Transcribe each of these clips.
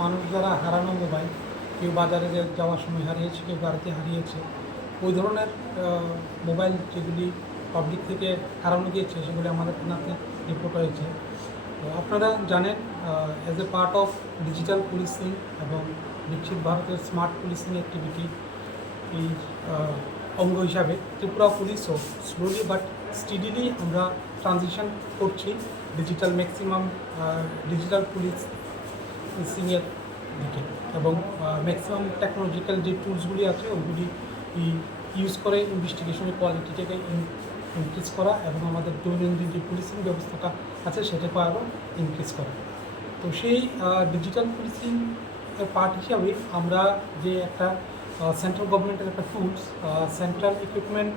মানুষ যারা হারানো মোবাইল, কেউ বাজারে যাওয়ার সময় হারিয়েছে, কেউ গাড়িতে হারিয়েছে, ওই ধরনের মোবাইল যেগুলি পাবলিক থেকে হারানো গিয়েছে সেগুলি আমাদের থানাতে রিপোর্ট হয়েছে। তো আপনারা জানেন, as a part of digital policing এবং বিকশিত ভারতের স্মার্ট পুলিশিং অ্যাক্টিভিটি এই অঙ্গ হিসাবে ত্রিপুরা পুলিশও স্লোলি বাট স্টিডিলি আমরা ট্রানজিশন করছি ম্যাক্সিমাম ডিজিটাল পুলিশিংয়ের দিকে, এবং ম্যাক্সিমাম টেকনোলজিক্যাল যে টুলসগুলি আছে ওইগুলি ইউজ করে ইনভেস্টিগেশনের কোয়ালিটিটাকে ইনক্রিজ করা এবং আমাদের দৈনন্দিন যে পুলিশিং ব্যবস্থাটা আছে সেটাকে আরও ইনক্রিজ করা। তো সেই ডিজিটাল পুলিশিং পার্ট হিসাবে আমরা যে একটা সেন্ট্রাল গভর্নমেন্টের একটা tools, central equipment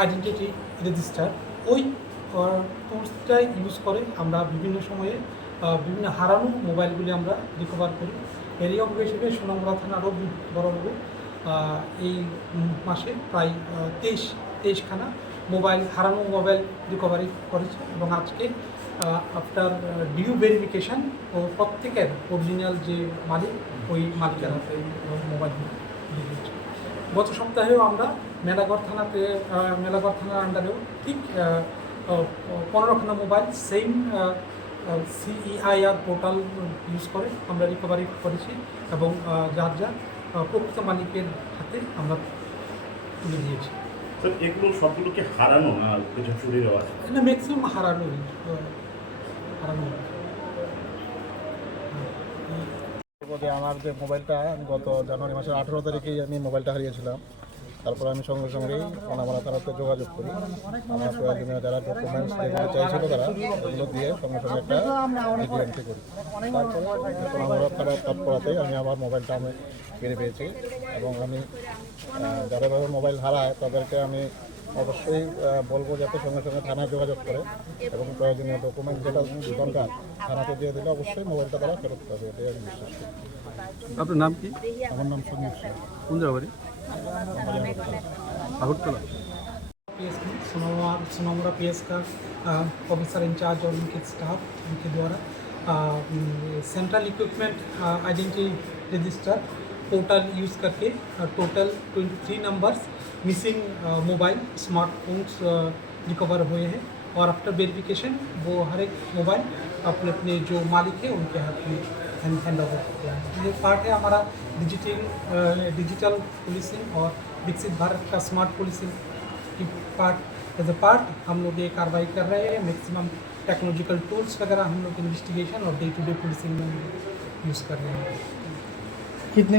identity register, ওই টুলসটাই ইউজ করে আমরা বিভিন্ন সময়ে বিভিন্ন হারানো মোবাইলগুলি আমরা রিকভার করি। এরই অঙ্গ হিসেবে সোনামুড়া থানারও বড়বাবু এই মাসে প্রায় 23খানা হারানো মোবাইল রিকভারি করেছে, এবং আজকে আফটার ডিউ ভেরিফিকেশান ও প্রত্যেকের অরিজিনাল যে মালিক ওই মালিকের হাতে মোবাইলগুলো দিয়েছে। গত সপ্তাহেও আমরা মেলাঘর থানার আন্ডারেও ঠিক 15খানা mobile same CEIR portal use করে আমরা রিকভারি করেছি, এবং যার প্রকৃত মালিকের হাতে আমরা তুলে দিয়েছি। স্যার, এগুলো সবগুলোকে হারানো না কিছু চুরি দেওয়া আছে? না, ম্যাক্সিমাম হারানো। আমার যে মোবাইলটা গত জানুয়ারি মাসের 18 তারিখেই আমি মোবাইলটা হারিয়েছিলাম। তারপর আমি সঙ্গে সঙ্গেই সোনামুড়া থানাতে যোগাযোগ করি। আমার প্রয়োজনীয় যারা ডকুমেন্টস যেগুলো চাইছিল তারা ওগুলো দিয়ে সঙ্গে সঙ্গে একটা ভিডিও এন্ট্রি করি। তারপরে সোনামুড়া থানার তৎপরতাই আমি আমার মোবাইলটা আমি ফিরে পেয়েছি, এবং আমি যারা মোবাইল হারায় তাদেরকে আমি অবশ্যই বলবো যাতে সঙ্গে সঙ্গে থানায় যোগাযোগ করে এবং প্রয়োজনীয় ডকুমেন্ট যেটা দরকার থানাতে দিয়ে দিলে অবশ্যই মোবাইলটা তারা ফেরত পাবে, এটাই আমি বিশ্বাস করি। আপনার নাম কি? আমার নাম সমীর সিং। কোন জায়গা বাড়ি? আগরতলা। सोनामुड़ा PS का ऑफिसर इंचार्ज और उनके स्टाफ उनके द्वारा central equipment identity register portal use करके total 23 numbers missing mobile smartphones recover हुए हैं, और आफ्टर वेरिफिकेशन वो हर एक मोबाइल अपने अपने जो मालिक है उनके हाथ में हैंड ओवर किया है। ये पार्ट है हमारा डिजिटल पुलिसिंग और विकसित भारत का स्मार्ट पुलिसिंग की पार्ट। एज ए पार्ट हम लोग ये कार्रवाई कर रहे हैं। मैक्सिमम टेक्नोलॉजिकल टूल्स वगैरह हम लोग इन्वेस्टिगेशन और डे टू डे पुलिसिंग में यूज़ कर रहे हैं। कितने